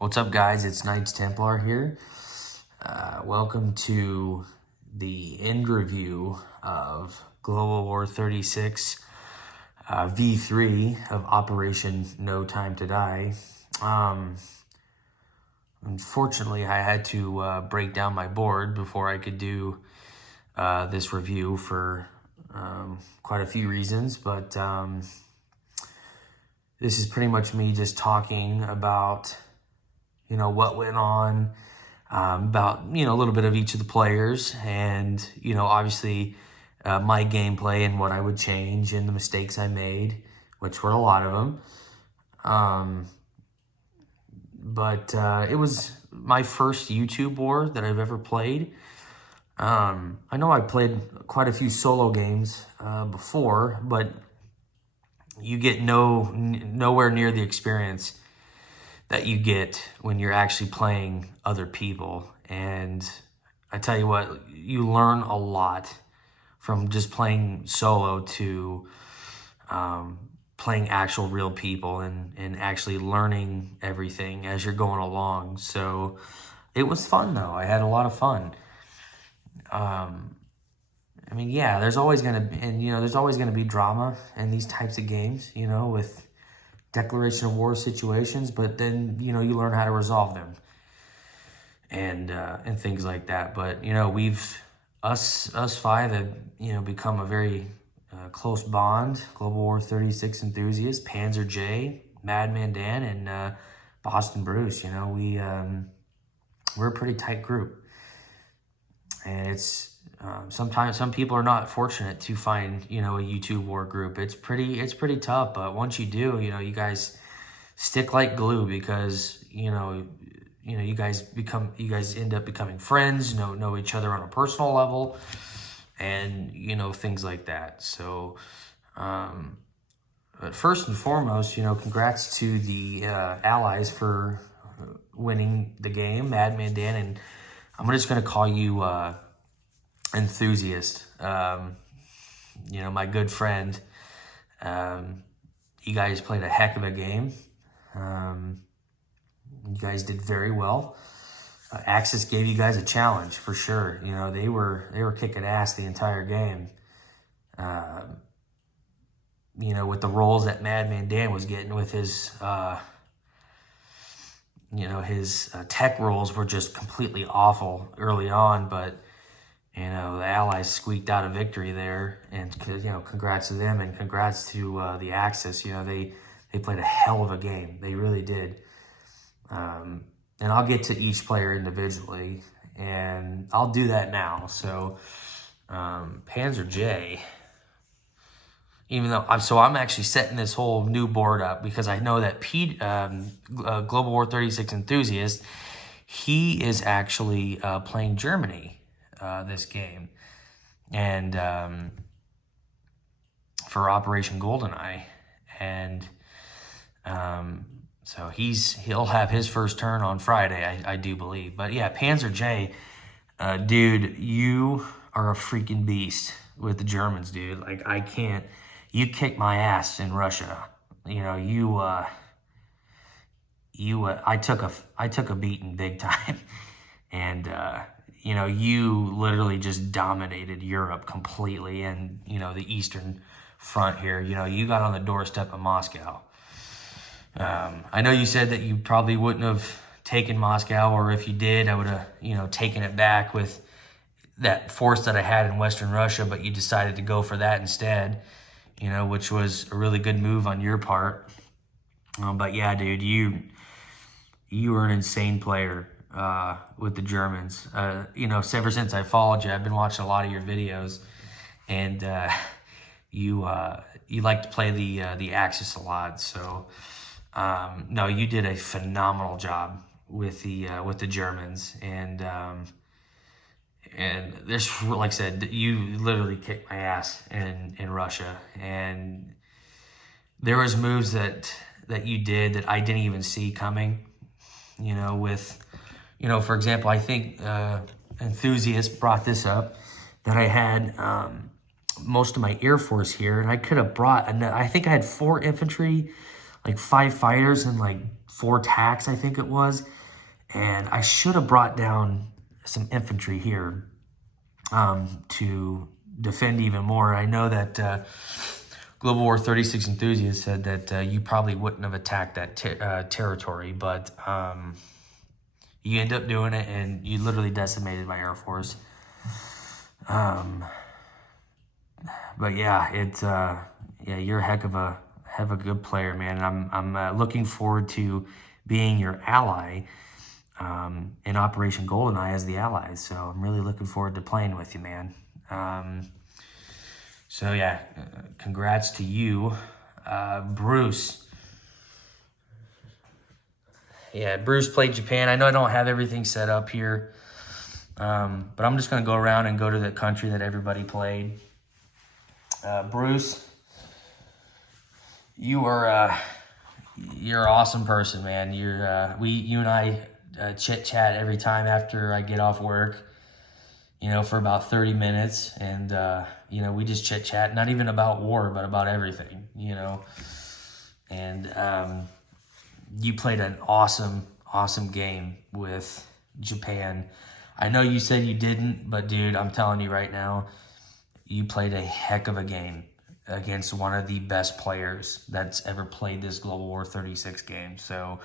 What's up, guys? It's Knights Templar here. Welcome to the end review of Global War 36 V3 of Operation No Time to Die. Unfortunately, I had to break down my board before I could do this review for quite a few reasons, but this is pretty much me just talking about what went on, about, a little bit of each of the players and, obviously my gameplay and what I would change and the mistakes I made, which were a lot of them. But it was my first YouTube war that I've ever played. I know I played quite a few solo games before, but you get nowhere near the experience that you get when you're actually playing other people. And I tell you what, you learn a lot from just playing solo to playing actual real people and actually learning everything as you're going along. So it was fun though. I had a lot of fun. Yeah, there's always gonna be drama in these types of games, with declaration of war situations, but then you learn how to resolve them and things like that. But us five have become a very close bond. Global War 36 enthusiasts, Panzer J, Madman Dan, and Boston Bruce. We're a pretty tight group, and it's sometimes some people are not fortunate to find a YouTube war group. It's pretty tough, but once you do, you guys stick like glue because you guys end up becoming friends, know each other on a personal level, and things like that. So but first and foremost, congrats to the allies for winning the game, Madman Dan, and I'm just gonna call you enthusiast. My good friend. You guys played a heck of a game. You guys did very well. Axis gave you guys a challenge for sure. They were kicking ass the entire game. With the rolls that Madman Dan was getting with his, his tech rolls were just completely awful early on, but the Allies squeaked out a victory there, and congrats to them, and congrats to the Axis. They played a hell of a game. They really did. And I'll get to each player individually, and I'll do that now. So Panzer J, even though I'm actually setting this whole new board up because I know that Global War 36 enthusiast, he is actually playing Germany this game, and for Operation GoldenEye, and so he'll have his first turn on Friday, I do believe. But yeah, Panzer J, dude, you are a freaking beast with the Germans, dude. Like, you kicked my ass in Russia. I took a beating big time, and you literally just dominated Europe completely, and the Eastern Front here. You got on the doorstep of Moscow. I know you said that you probably wouldn't have taken Moscow, or if you did, I would have, taken it back with that force that I had in Western Russia, but you decided to go for that instead, which was a really good move on your part. But yeah, dude, you were an insane player with the Germans. Ever since I followed you, I've been watching a lot of your videos, and you like to play the Axis a lot, so no, you did a phenomenal job with the Germans, and there's, like I said, you literally kicked my ass in Russia, and there was moves that you did that I didn't even see coming. For example, I think Enthusiast brought this up, that I had most of my Air Force here, and I could have brought, I think I had 4 infantry, like 5 fighters and like 4 tacks, I think it was. And I should have brought down some infantry here to defend even more. I know that Global War 36 Enthusiast said that you probably wouldn't have attacked that territory, but you end up doing it, and you literally decimated my Air Force. But yeah, you're a heck of a good player, man. And I'm looking forward to being your ally in Operation GoldenEye as the allies. So I'm really looking forward to playing with you, man. So yeah, congrats to you, Bruce. Yeah, Bruce played Japan. I know I don't have everything set up here, but I'm just gonna go around and go to the country that everybody played. Bruce, you're an awesome person, man. You and I chit chat every time after I get off work, for about 30 minutes, and we just chit chat, not even about war, but about everything, and you played an awesome game with Japan. I know you said you didn't, but dude, I'm telling you right now, you played a heck of a game against one of the best players that's ever played this Global War 36 game. So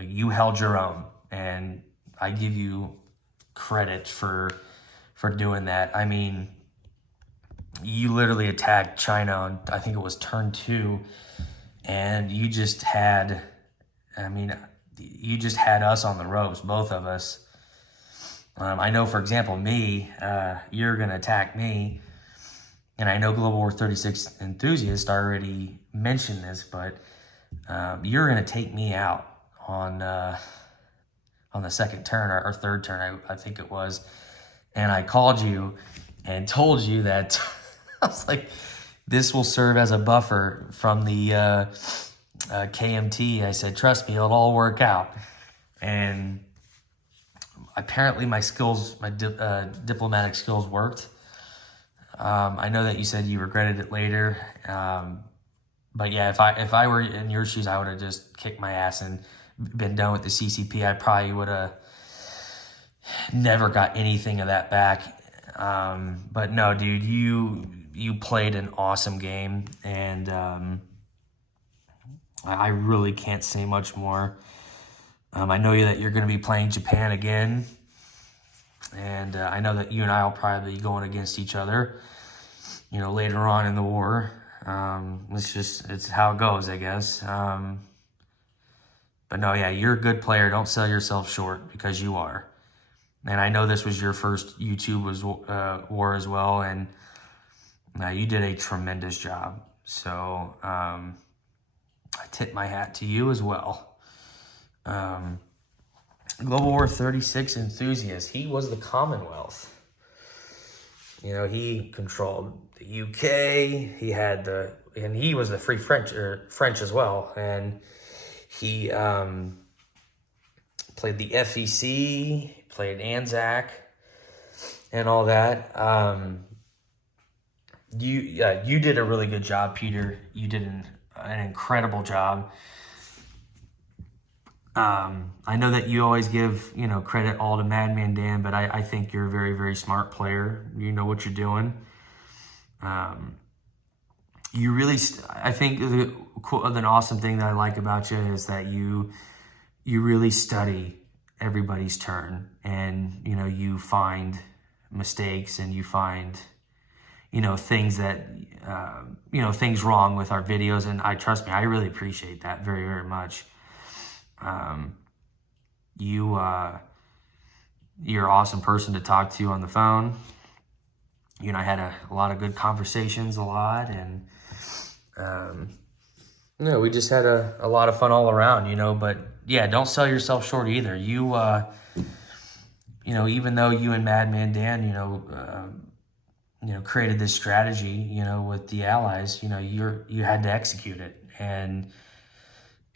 you held your own, and I give you credit for doing that. I mean, you literally attacked China on, I think it was turn 2, and you just had us on the ropes, both of us. I know, for example, me, you're going to attack me, and I know Global War 36 Enthusiast already mentioned this, but you're going to take me out on the second turn or third turn, I think it was, and I called you and told you that I was like, this will serve as a buffer from the KMT. I said, trust me, it'll all work out. And apparently my skills, my diplomatic skills worked. I know that you said you regretted it later. But yeah, if I were in your shoes, I would have just kicked my ass and been done with the CCP. I probably would have never got anything of that back. But no, dude, you played an awesome game, and I really can't say much more. I know that you're going to be playing Japan again, and I know that you and I will probably be going against each other, later on in the war. It's how it goes, I guess. But no, yeah, you're a good player. Don't sell yourself short, because you are. And I know this was your first YouTube war as well, and you did a tremendous job. So I tip my hat to you as well. Global War 36 Enthusiast, he was the Commonwealth. He controlled the UK. And he was the Free French as well. And he played the FEC, played Anzac, and all that. You did a really good job, Peter. You did an incredible job. I know that you always give, credit all to Madman Dan, but I think you're a very, very smart player. You know what you're doing. You really, I think the awesome thing that I like about you is that you really study everybody's turn, and, you find mistakes, and you find, things that, things wrong with our videos. And trust me, I really appreciate that very, very much. You're an awesome person to talk to on the phone. You and I had a lot of good conversations, and we just had a lot of fun all around, but yeah, don't sell yourself short either. You even though you and Madman Dan, created this strategy, with the allies, you had to execute it. And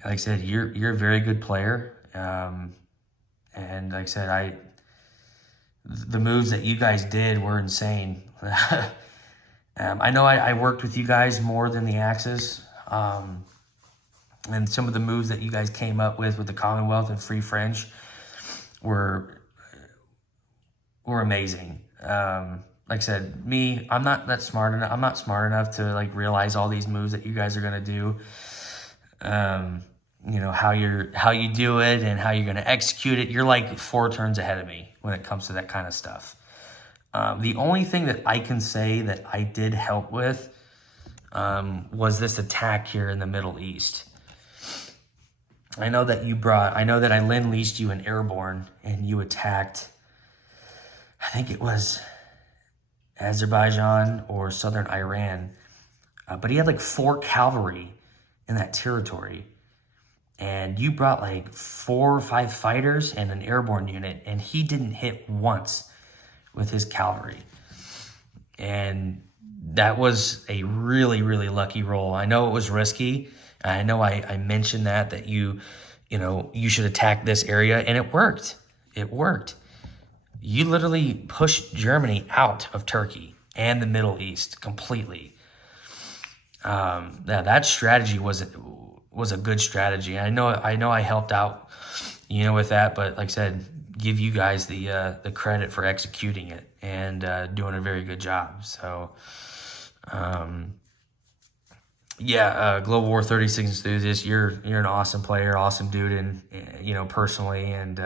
like I said, you're a very good player. And like I said, the moves that you guys did were insane. I know I worked with you guys more than the Axis. And some of the moves that you guys came up with the Commonwealth and Free French were amazing. Like I said, I'm not that smart enough. I'm not smart enough to like realize all these moves that you guys are gonna do. You know, how you do it and how you're gonna execute it. You're like 4 turns ahead of me when it comes to that kind of stuff. The only thing that I can say that I did help with was this attack here in the Middle East. I know that I lend-leased you an airborne and you attacked, I think it was Azerbaijan or southern Iran, but he had like 4 cavalry in that territory. And you brought like 4 or 5 fighters and an airborne unit, and he didn't hit once with his cavalry. And that was a really, really lucky roll. I know it was risky. I know I mentioned that you should attack this area, and it worked. It worked. You literally pushed Germany out of Turkey and the Middle East completely. That strategy was a good strategy. I know I helped out, with that, but like I said, give you guys the credit for executing it and doing a very good job. So, Global War 36 enthusiast, you're an awesome player, awesome dude, and personally, and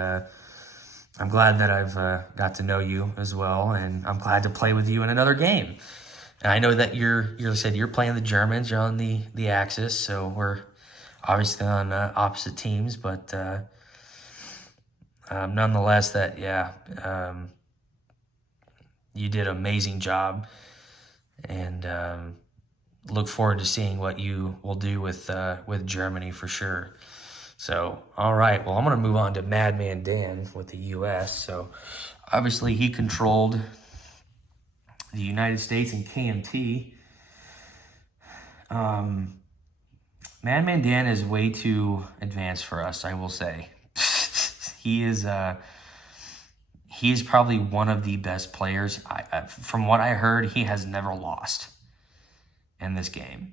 I'm glad that I've got to know you as well, and I'm glad to play with you in another game. And I know that you're playing the Germans, you're on the Axis, so we're obviously on opposite teams, but nonetheless, you did an amazing job, and look forward to seeing what you will do with Germany for sure. So, all right, well, I'm going to move on to Madman Dan with the U.S. So, obviously, he controlled the United States and KMT. Madman Dan is way too advanced for us, I will say. He is probably one of the best players. From what I heard, he has never lost in this game.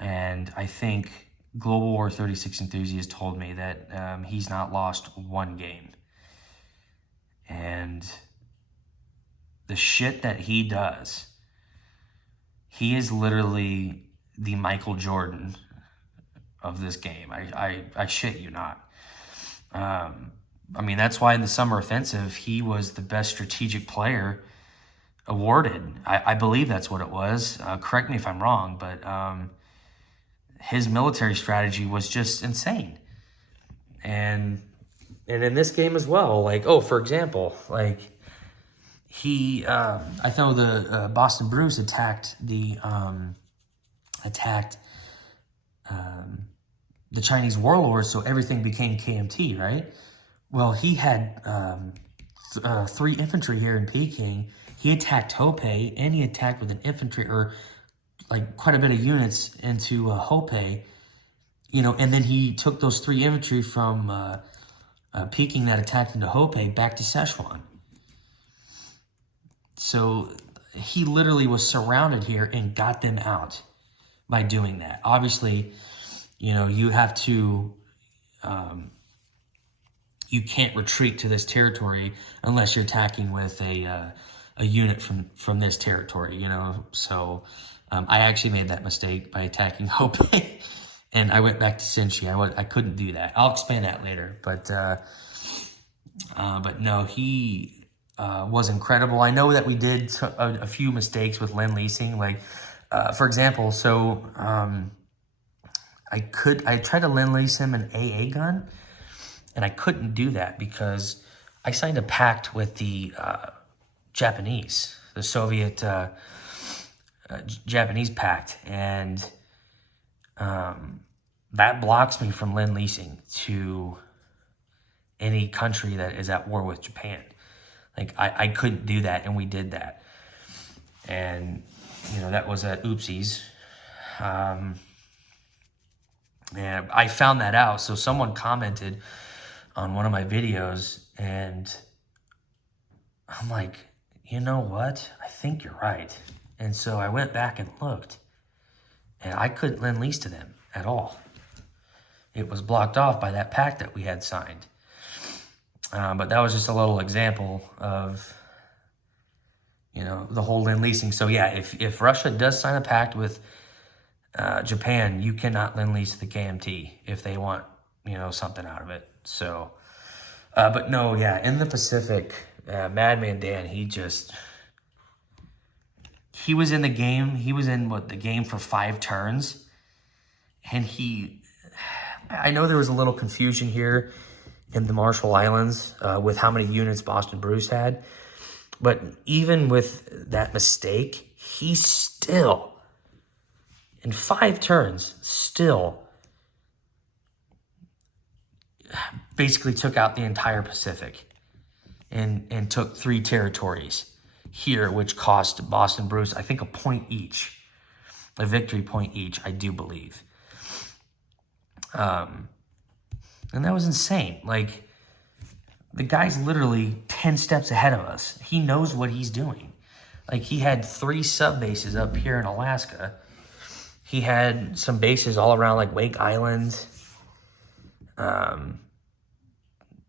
And I think Global War 36 enthusiast told me that he's not lost one game. And the shit that he does, he is literally the Michael Jordan of this game. I shit you not. That's why in the summer offensive, he was the best strategic player awarded. I believe that's what it was. Correct me if I'm wrong, but his military strategy was just insane. And in this game as well, for example, I know the Boston Bruce attacked the Chinese warlords, so everything became KMT, right? Well, he had 3 infantry here in Peking. He attacked Hopei, and he attacked with an infantry, or quite a bit of units into Hopei, and then he took those 3 infantry from Peking that attacked into Hopei back to Sichuan. So he literally was surrounded here and got them out by doing that. Obviously, you have to, you can't retreat to this territory unless you're attacking with a unit from this territory, So I actually made that mistake by attacking Hopei, and I went back to Sinchi. I couldn't do that. I'll explain that later, but no, he was incredible. I know that we did a few mistakes with lend-leasing, for example, so I tried to lend-lease him an AA gun, and I couldn't do that because I signed a pact with the Japanese, the Soviet Japanese pact, and that blocks me from lend-leasing to any country that is at war with Japan. I couldn't do that, and we did that. And, that was at oopsies. And I found that out. So someone commented on one of my videos, and I'm like, you know what? I think you're right. And so I went back and looked, and I couldn't lend lease to them at all. It was blocked off by that pact that we had signed. But that was just a little example of, the whole lend leasing. So yeah, if Russia does sign a pact with Japan, you cannot lend lease the KMT if they want, something out of it. So, but no, yeah, in the Pacific, Madman Dan, he was in the game. He was in the game for 5 turns, and I know there was a little confusion here in the Marshall Islands with how many units Boston Bruce had. But even with that mistake, he still, in 5 turns, basically took out the entire Pacific and took 3 territories here, which cost Boston Bruce, I think, a point each, a victory point each, I do believe. And that was insane. Like, the guy's literally 10 steps ahead of us. He knows what he's doing. Like, he had 3 sub bases up here in Alaska. He had some bases all around, like, Wake Island.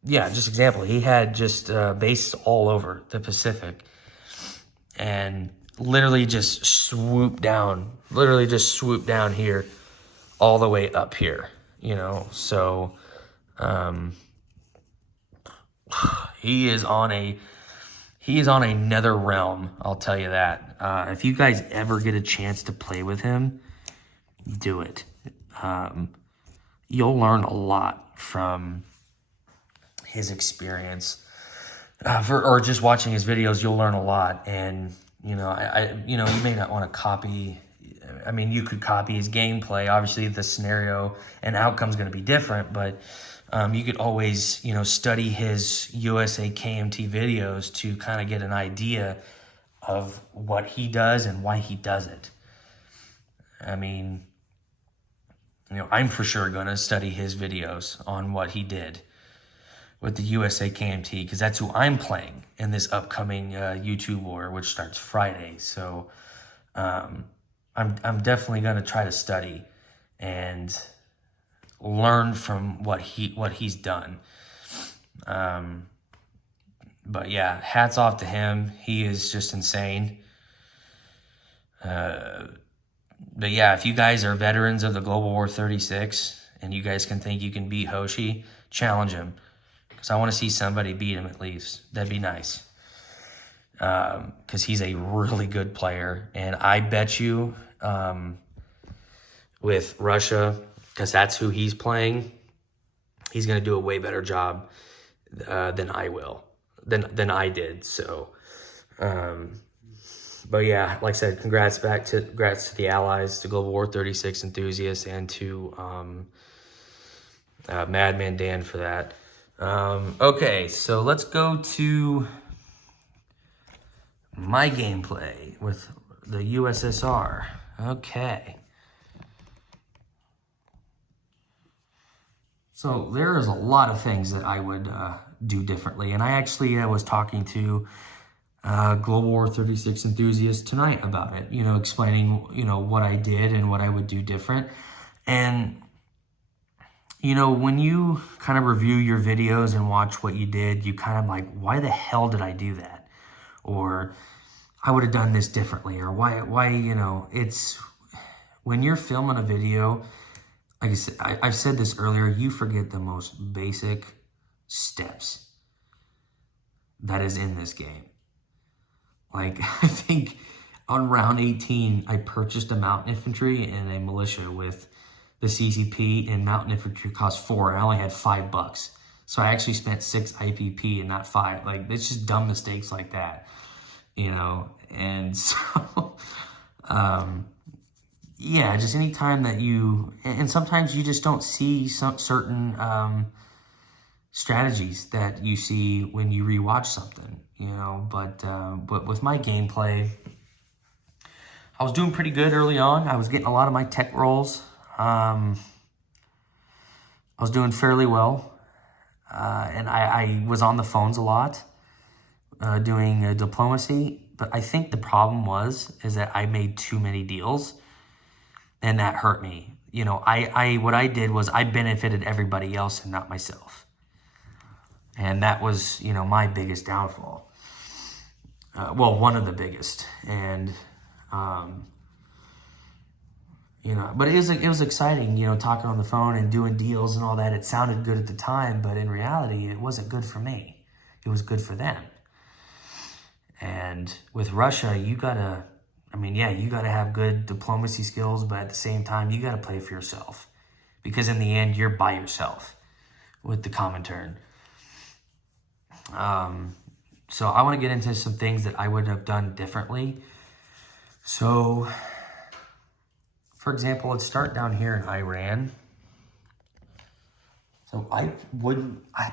Yeah, just example. He had just bases all over the Pacific. And literally just swooped down here all the way up here, So, he is on a nether realm, I'll tell you that. If you guys ever get a chance to play with him, do it. You'll learn a lot from his experience. Or just watching his videos, you'll learn a lot. And, you may not want to copy. I mean, you could copy his gameplay. Obviously, the scenario and outcome's going to be different, but you could always, study his USA KMT videos to kind of get an idea of what he does and why he does it. I mean, I'm for sure going to study his videos on what he did with the USA KMT, because that's who I'm playing in this upcoming YouTube war, which starts Friday. So I'm definitely going to try to study and learn from what he's done. But yeah, hats off to him. He is just insane. But yeah, if you guys are veterans of the Global War 36 and you guys can think you can beat Hoshi, challenge him. Because I want to see somebody beat him at least. That'd be nice. Because he's a really good player. And I bet you with Russia, because that's who he's playing, he's going to do a way better job than I will, than I did. So, but yeah, like I said, congrats to the allies, to Global War 36 enthusiasts, and to Madman Dan for that. Okay, so let's go to my gameplay with the USSR. Okay. So there is a lot of things that I would do differently. And I actually was talking to Global War 36 enthusiasts tonight about it, explaining, what I did and what I would do different. And, when you kind of review your videos and watch what you did, you kind of like, why the hell did I do that? Or I would have done this differently. Or why, it's when you're filming a video, like I said, I've said this earlier, you forget the most basic steps that is in this game. Like, I think on round 18, I purchased a mountain infantry and a militia with the CCP, and mountain infantry cost $4, and I only had $5. So I actually spent 6 IPP and not 5. Like, it's just dumb mistakes like that, and so, yeah, just any time that and sometimes you just don't see some certain strategies that you see when you rewatch something, but with my gameplay, I was doing pretty good early on. I was getting a lot of my tech rolls. I was doing fairly well, and I was on the phones a lot, doing diplomacy, but I think the problem is that I made too many deals. and that hurt me. You know, what I did was I benefited everybody else and not myself. And that was, you know, my biggest downfall. Well, one of the biggest. And, you know, but it was exciting, you know, talking on the phone and doing deals and all that. It sounded good at the time, but in reality, it wasn't good for me. It was good for them. And with Russia, you gotta have good diplomacy skills, but at the same time, you gotta play for yourself. Because in the end, you're by yourself with the Comintern. So I want to get into some things that I would have done differently. So, for example, let's start down here in Iran. So I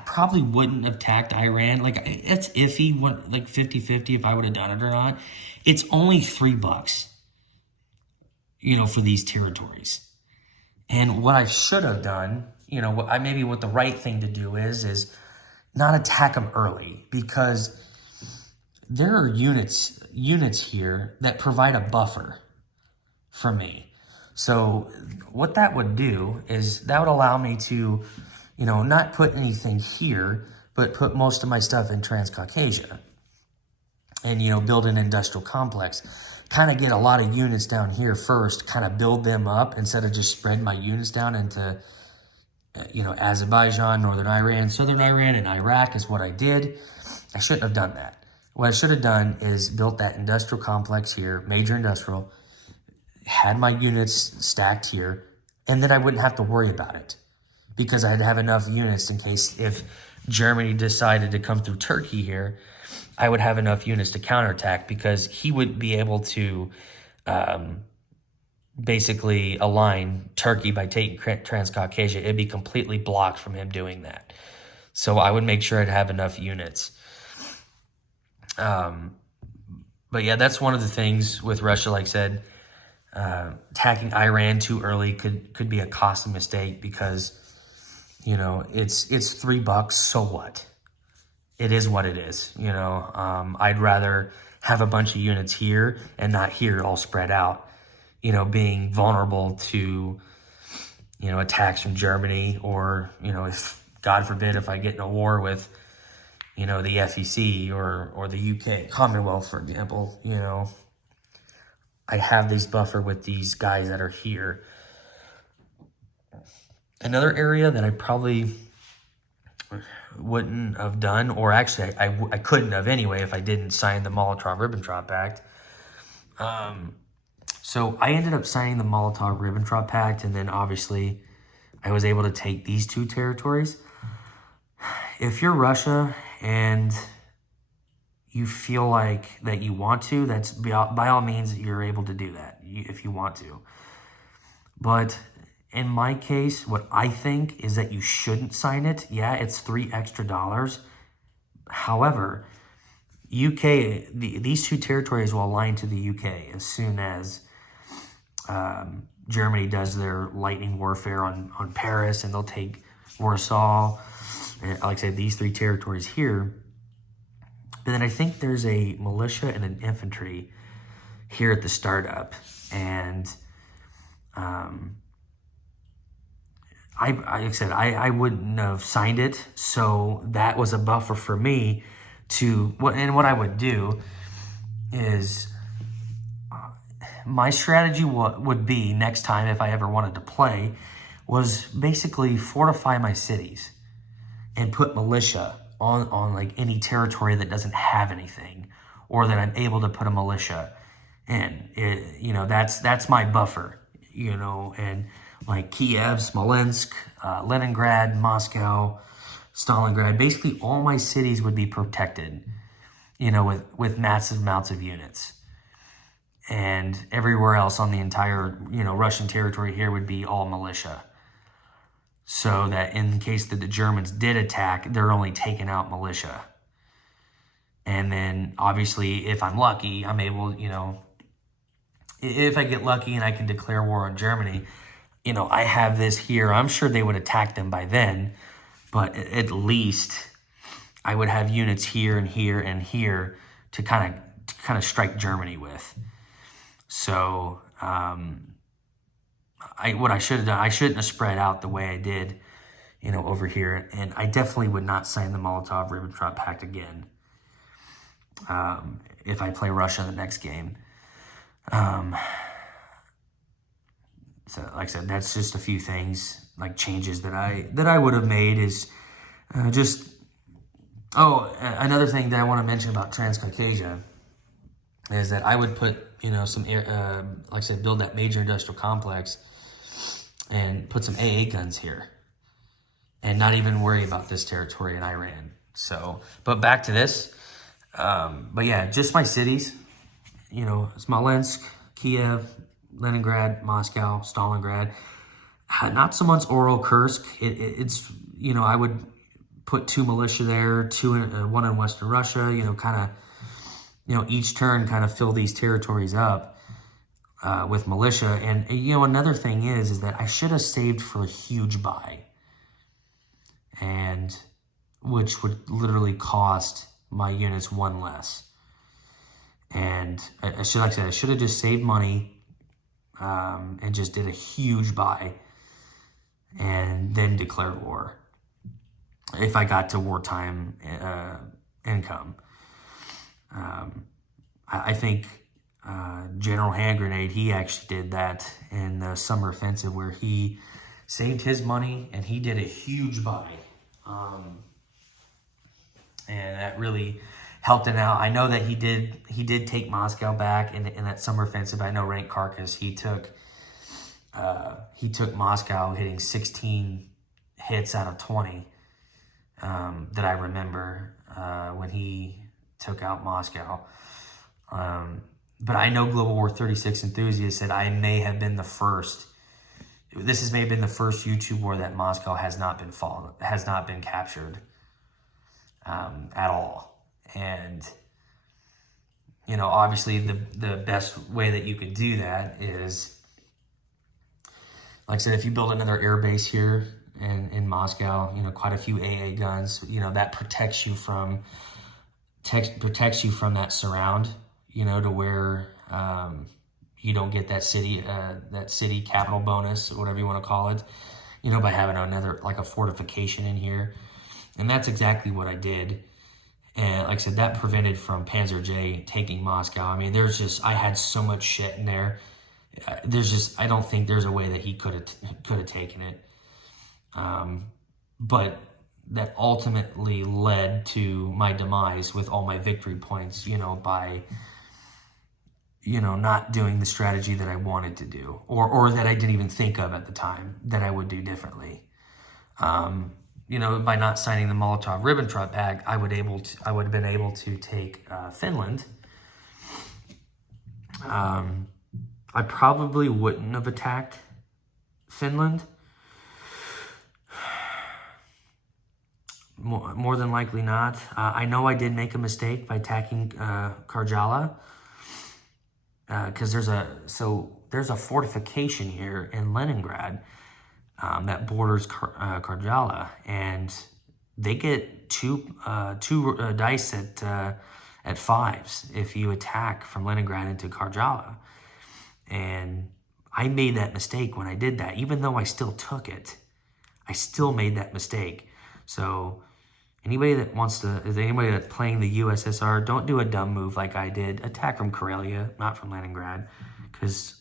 probably wouldn't have attacked Iran. Like, it's iffy, like 50-50 if I would have done it or not. It's only $3, you know, for these territories. And what I should have done, you know, what the right thing to do is not attack them early, because there are units here that provide a buffer for me. So what that would do is that would allow me to, you know, not put anything here, but put most of my stuff in Transcaucasia and, you know, build an industrial complex. Kind of get a lot of units down here first, kind of build them up instead of just spreading my units down into, you know, Azerbaijan, Northern Iran, Southern Iran, and Iraq is what I did. I shouldn't have done that. What I should have done is built that industrial complex here, major industrial, had my units stacked here, and then I wouldn't have to worry about it because I'd have enough units in case if Germany decided to come through Turkey here, I would have enough units to counterattack, because he would be able to basically align Turkey by taking Transcaucasia. It'd be completely blocked from him doing that. So I would make sure I'd have enough units. But yeah, that's one of the things with Russia. Like I said, attacking Iran too early could be a costly mistake, because, you know, it's $3. So what? It is what it is. You know, I'd rather have a bunch of units here and not here, all spread out. You know, being vulnerable to, you know, attacks from Germany, or, you know, if God forbid if I get in a war with, you know, the FEC or the UK Commonwealth, for example, you know, I have this buffer with these guys that are here. Another area that I probably wouldn't have done, or actually I couldn't have anyway if I didn't sign the Molotov-Ribbentrop Pact. So I ended up signing the Molotov-Ribbentrop Pact, and then obviously I was able to take these two territories. If you're Russia and you feel like that you want to, that's by all means, you're able to do that if you want to. But in my case, what I think is that you shouldn't sign it. Yeah, it's $3 extra. However, UK, these two territories will align to the UK as soon as Germany does their lightning warfare on Paris, and they'll take Warsaw. And like I said, these three territories here. But then I think there's a militia and an infantry here at the startup. And like I said, I wouldn't have signed it. So that was a buffer for me to, what I would do is, my strategy would be next time, if I ever wanted to play, was basically fortify my cities and put militia on like any territory that doesn't have anything, or that I'm able to put a militia in. You know, that's my buffer, you know, and like Kiev, Smolensk, Leningrad, Moscow, Stalingrad, basically all my cities would be protected, you know, with massive amounts of units. And everywhere else on the entire, you know, Russian territory here would be all militia. So that in case that the Germans did attack, they're only taking out militia. And then obviously, if I'm lucky, I'm able, you know, if I get lucky and I can declare war on Germany, you know, I have this here. I'm sure they would attack them by then, but at least I would have units here and here and here to kind of strike Germany with. So, what I should have done, I shouldn't have spread out the way I did, over here. And I definitely would not sign the Molotov-Ribbentrop Pact again if I play Russia the next game. So like I said, that's just a few things, like changes that I would have made is just, another thing that I want to mention about Transcaucasia is that I would put, some, like I said, build that major industrial complex and put some AA guns here and not even worry about this territory in Iran. So, but back to this. But yeah, just my cities, Smolensk, Kiev, Leningrad, Moscow, Stalingrad. Not so much Oral Kursk. It's, I would put 2 militia there, one in Western Russia, kind of, each turn kind of fill these territories up with militia. And, another thing is that I should have saved for a huge buy, and which would literally cost my units 1 less. And like I said, I should have just saved money and just did a huge buy and then declared war if I got to wartime income. I think General Hand Grenade, he actually did that in the summer offensive where he saved his money and he did a huge buy. And that really helped him out. I know that he did take Moscow back in that summer offensive. I know Rank Carcass, he took Moscow, hitting 16 hits out of 20 that I remember when he took out Moscow. But I know Global War 36 enthusiast said I may have been the first. May have been the first YouTube war that Moscow has not been captured at all. And obviously the best way that you could do that is, like I said, if you build another air base here in Moscow, quite a few AA guns, that protects you from that surround, to where you don't get that city capital bonus, or whatever you want to call it, by having another, like a fortification in here. And that's exactly what I did. And like I said, that prevented from Panzer J taking Moscow. I mean, I had so much shit in there. I don't think there's a way that he could have taken it. But that ultimately led to my demise with all my victory points, by, not doing the strategy that I wanted to do, or that I didn't even think of at the time that I would do differently. By not signing the Molotov-Ribbentrop Pact, I would have been able to take Finland. I probably wouldn't have attacked Finland. More than likely not. I know I did make a mistake by attacking Karjala, because there's a fortification here in Leningrad that borders Karjala, and they get two dice at 5s if you attack from Leningrad into Karjala. And I made that mistake when I did that. Even though I still took it, I still made that mistake. So anybody that's playing the USSR, don't do a dumb move like I did. Attack from Karelia, not from Leningrad, because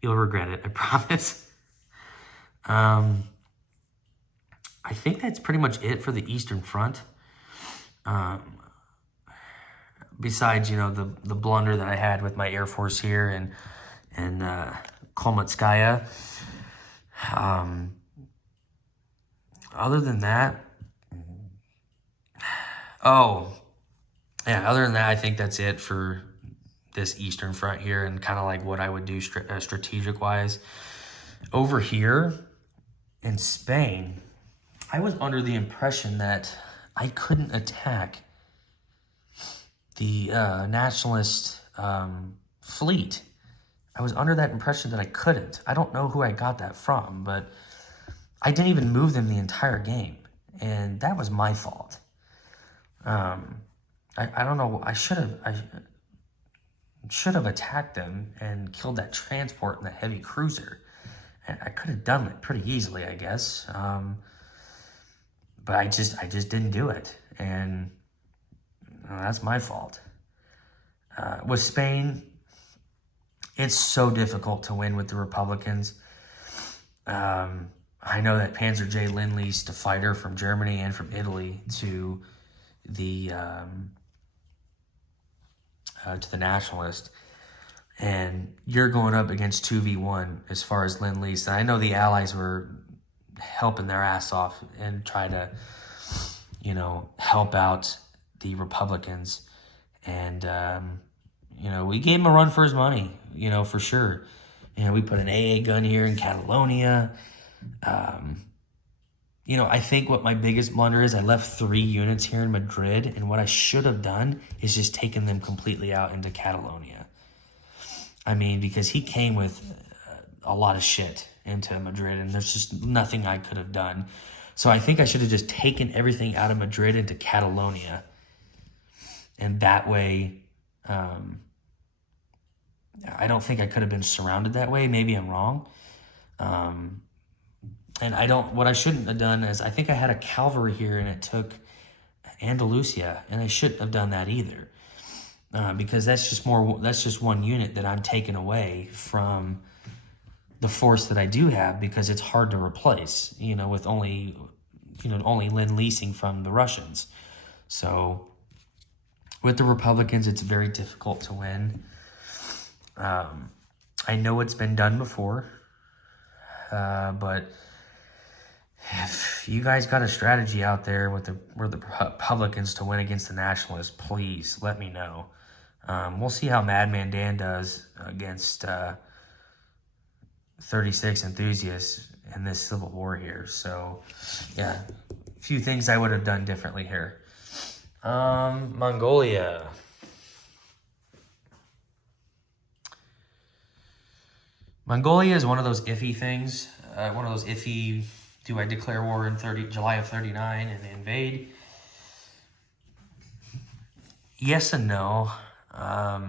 you'll regret it, I promise. I think that's pretty much it for the Eastern Front. Besides, the blunder that I had with my Air Force here and Kolmatskaya. Other than that, other than that, I think that's it for this Eastern Front here, and kind of like what I would do strategic-wise. Over here in Spain, I was under the impression that I couldn't attack the nationalist fleet. I was under that impression that I couldn't. I don't know who I got that from, but I didn't even move them the entire game, and that was my fault. I don't know. I should have attacked them and killed that transport and the heavy cruiser, And I could have done it pretty easily, I guess. But I just didn't do it. And that's my fault. With Spain, it's so difficult to win with the Republicans. I know that Panzer J. Lend-Lease, a fighter from Germany and from Italy, to the nationalist, and you're going up against 2v1 as far as Lend-Lease. And I know the Allies were helping their ass off and try to, help out the Republicans. And, we gave him a run for his money, for sure. We put an AA gun here in Catalonia. I think what my biggest blunder is, I left 3 units here in Madrid, and what I should have done is just taken them completely out into Catalonia. I mean, because he came with a lot of shit into Madrid, and there's just nothing I could have done. So I think I should have just taken everything out of Madrid into Catalonia. And that way, I don't think I could have been surrounded that way. Maybe I'm wrong. What I shouldn't have done is, I think I had a cavalry here and it took Andalusia, and I shouldn't have done that either. Because that's just one unit that I'm taking away from the force that I do have, because it's hard to replace, with only Lend-Leasing from the Russians. So with the Republicans, it's very difficult to win. I know it's been done before, but if you guys got a strategy out there with the Republicans to win against the nationalists, please let me know. We'll see how Madman Dan does against 36 enthusiasts in this civil war here. So, yeah, a few things I would have done differently here. Mongolia. Mongolia is one of those iffy things. Do I declare war in July of 39 and invade? Yes and no. I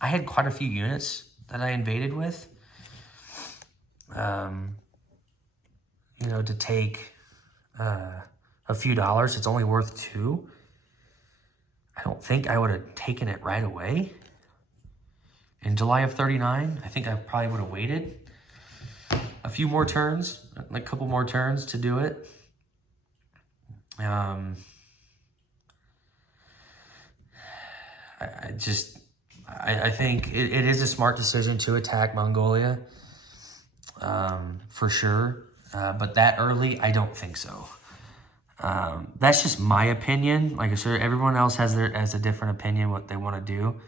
had quite a few units that I invaded with. To take a few dollars, it's only worth $2. I don't think I would have taken it right away. In July of 39, I think I probably would have waited a few more turns, a couple more turns to do it. I think it is a smart decision to attack Mongolia, for sure. But that early, I don't think so. That's just my opinion. Like I said, everyone else has a different opinion what they want to do.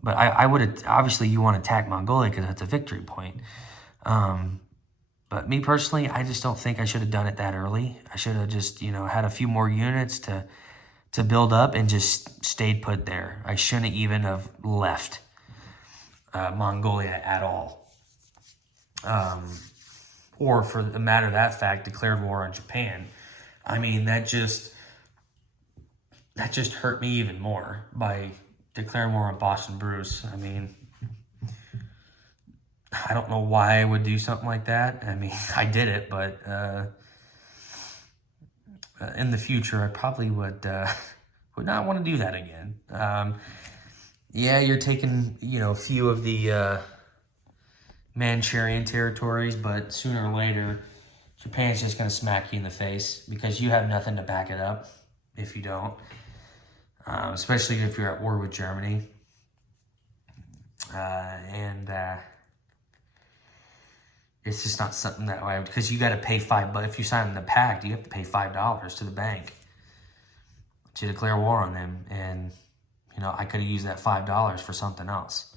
But I would, obviously you want to attack Mongolia because that's a victory point. But me personally, I just don't think I should have done it that early. I should have just, had a few more units to build up and just stayed put there. I shouldn't even have left Mongolia at all. Or for the matter of that fact, declared war on Japan. I mean, that just hurt me even more by declaring war on Boston Bruce. I mean, I don't know why I would do something like that. I mean, I did it, but in the future, I probably would not want to do that again. Yeah, you're taking, a few of the Manchurian territories, but sooner or later, Japan's just going to smack you in the face because you have nothing to back it up if you don't. Especially if you're at war with Germany. It's just not something that way, because you got to pay $5. If you sign the pact, you have to pay $5 to the bank to declare war on them. And, I could have used that $5 for something else.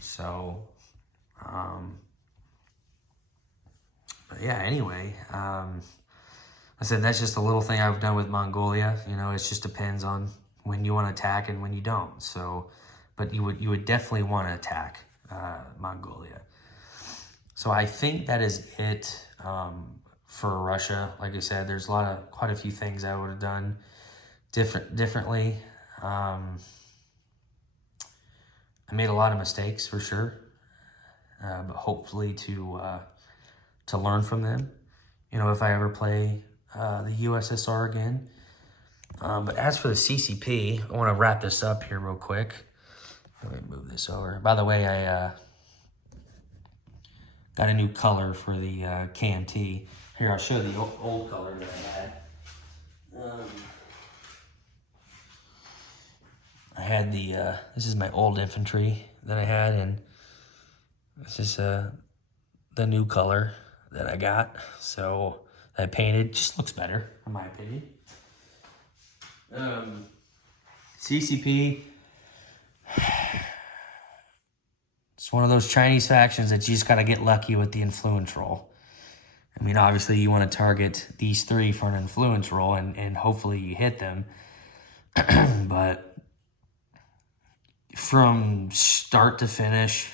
So, but yeah, anyway, I said that's just a little thing I've done with Mongolia. It just depends on when you want to attack and when you don't. So, but you would definitely want to attack Mongolia. So I think that is it for Russia. Like I said, there's quite a few things I would have done differently. I made a lot of mistakes for sure. but hopefully to learn from them. You know, if I ever play the USSR again. But as for the CCP, I want to wrap this up here real quick. Let me move this over. By the way, I got a new color for the KMT. Here, I'll show the old color that I had the, this is my old infantry that I had, and this is the new color that I got. So I painted, just looks better, in my opinion. CCP, it's one of those Chinese factions that you just got to get lucky with the influence roll. I mean, obviously you want to target these three for an influence roll, and hopefully you hit them. But from start to finish,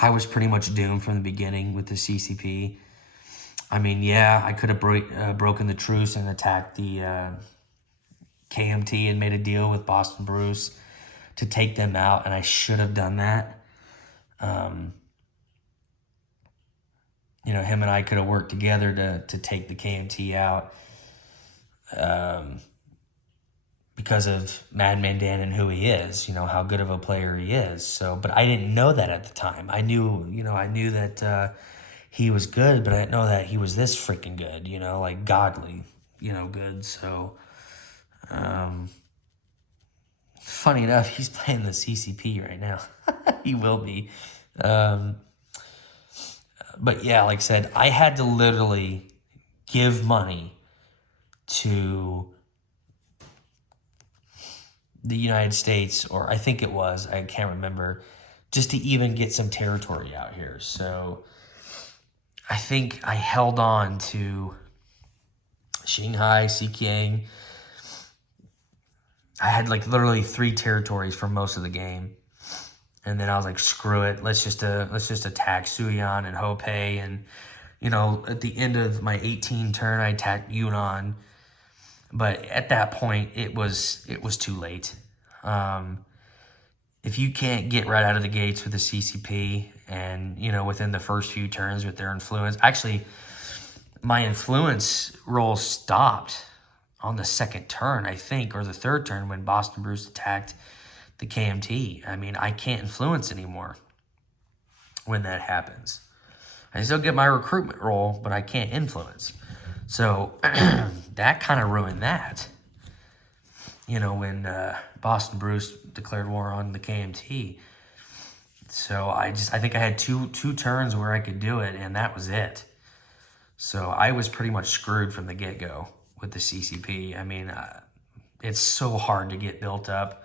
I was pretty much doomed from the beginning with the CCP. I mean, yeah, I could have broken the truce and attacked the KMT and made a deal with Boston Bruce to take them out, and I should have done that. You know, him and I could have worked together to take the KMT out because of Madman Dan and who he is, you know, how good of a player he is. So, but I didn't know that at the time. I knew that he was good, but I didn't know that he was this freaking good, you know, like godly, you know, good. So, funny enough, he's playing the CCP right now. He will be. But yeah, like I said, I had to literally give money to the United States, or I think it was, I can't remember, just to even get some territory out here. So I think I held on to Shanghai, Xinjiang. I had like literally 3 territories for most of the game. And then I was like, screw it. Let's just attack Suiyang and Hopei. And, you know, at the end of my 18 turn, I attacked Yunnan. But at that point, it was too late. If you can't get right out of the gates with the CCP and, you know, within the first few turns with their influence. Actually, my influence roll stopped on the second turn, I think, or the third turn when Boston Bruce attacked the KMT. I mean, I can't influence anymore when that happens. I still get my recruitment roll, but I can't influence. So that kind of ruined that. You know, when Boston Bruce declared war on the KMT. So I think I had two turns where I could do it, and that was it. So I was pretty much screwed from the get-go with the CCP. I mean, it's so hard to get built up.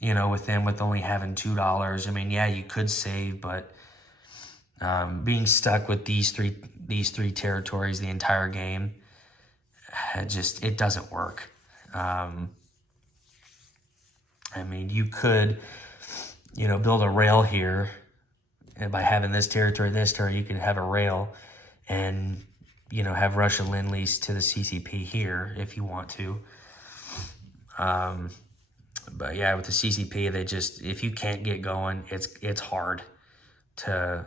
You know, with them, with only having $2. I mean, yeah, you could save, but being stuck with these three territories the entire game, it doesn't work. I mean, you could, you know, build a rail here, and by having this territory, you can have a rail, and, you know, have Russia lend-lease to the CCP here if you want to. But yeah, with the CCP, if you can't get going, it's hard to.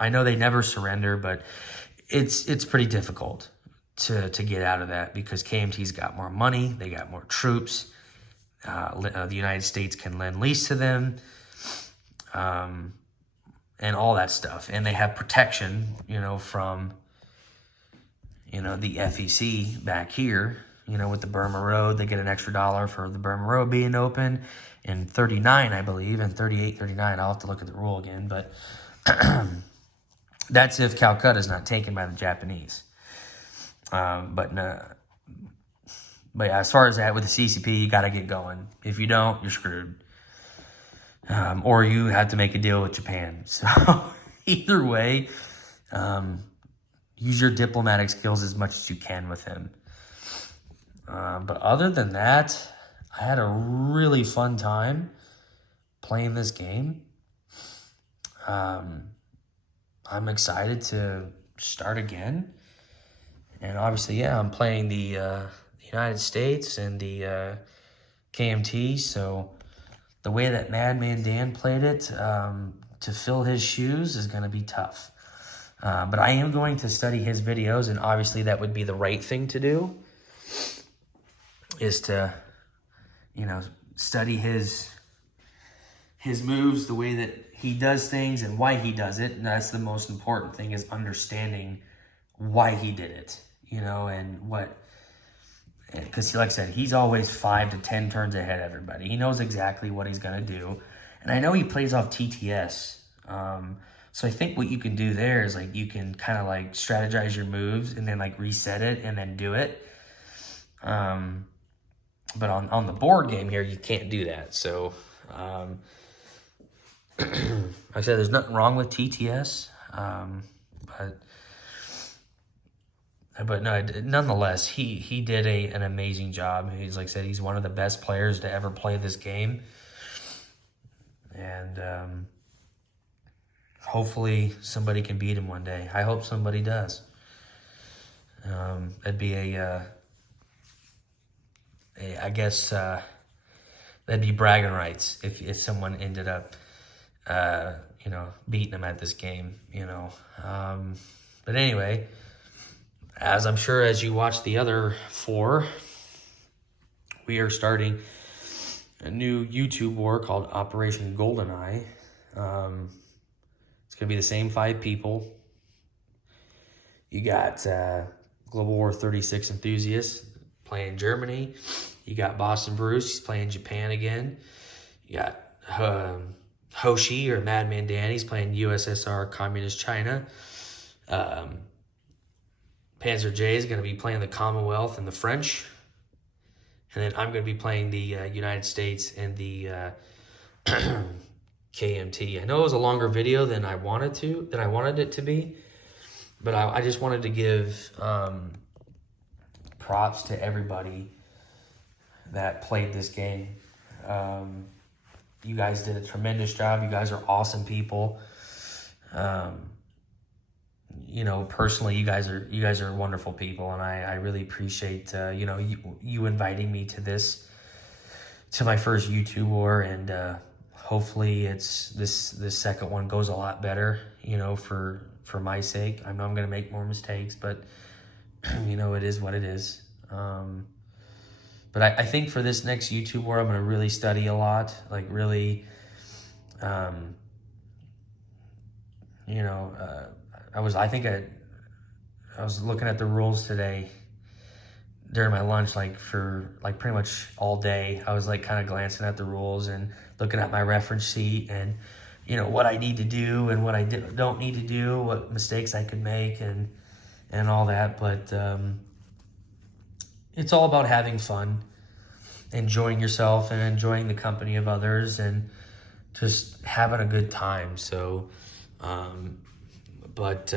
I know they never surrender, but it's pretty difficult to get out of that because KMT's got more money, they got more troops. The United States can lend lease to them, and all that stuff, and they have protection, you know, from, you know, the FEC back here. You know, with the Burma Road, they get an extra $1 for the Burma Road being open. And 39, I believe, and 38, 39. I'll have to look at the rule again. But that's if Calcutta is not taken by the Japanese. But yeah, as far as that with the CCP, you got to get going. If you don't, you're screwed. Or you have to make a deal with Japan. So either way, use your diplomatic skills as much as you can with him. But other than that, I had a really fun time playing this game. I'm excited to start again. And obviously, yeah, I'm playing the United States and the KMT. So the way that Madman Dan played it, to fill his shoes is going to be tough. But I am going to study his videos, and obviously that would be the right thing to do, is to, you know, study his moves, the way that he does things and why he does it. And that's the most important thing, is understanding why he did it, you know, and what, because like I said, he's always 5 to 10 turns ahead of everybody. He knows exactly what he's going to do. And I know he plays off TTS. So I think what you can do there is, like, you can kind of like strategize your moves and then like reset it and then do it. But on the board game here, you can't do that. So, like I said, there's nothing wrong with TTS. But no, nonetheless, he did an amazing job. He's, like I said, he's one of the best players to ever play this game. And hopefully somebody can beat him one day. I hope somebody does. It'd be I guess that'd be bragging rights if someone ended up, you know, beating him at this game, you know. But anyway, as I'm sure as you watch the other 4, we are starting a new YouTube war called Operation GoldenEye. It's going to be the same 5 people. You got Global War 36 enthusiasts playing Germany. You got Boston Bruce, he's playing Japan again. You got Hoshi, or Madman Danny's playing USSR Communist China. Panzer J is going to be playing the Commonwealth and the French. And then I'm going to be playing the United States and the KMT. I know it was a longer video than I wanted it to be, but I just wanted to give props to everybody that played this game. You guys did a tremendous job. You guys are awesome people. You know, personally, you guys are wonderful people, and I really appreciate you know, you inviting me to my first YouTube war, and hopefully this second one goes a lot better, you know, for my sake. I know I'm gonna make more mistakes, but you know, it is what it is. But I think for this next YouTube war, I'm gonna really study a lot, like really, you know, I was looking at the rules today during my lunch, like for like pretty much all day. I was like kind of glancing at the rules and looking at my reference sheet, and you know, what I need to do and what I don't need to do, what mistakes I could make, and all that. But it's all about having fun, enjoying yourself and enjoying the company of others, and just having a good time. So but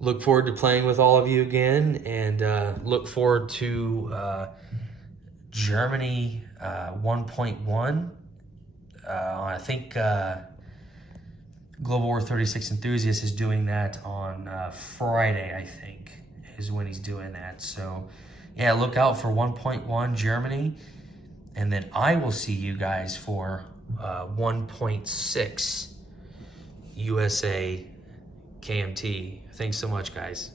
look forward to playing with all of you again, and look forward to Germany 1.1. I think Global War 36 Enthusiast is doing that on Friday, I think, is when he's doing that. So yeah, look out for 1.1 Germany, and then I will see you guys for 1.6 USA KMT. Thanks so much, guys.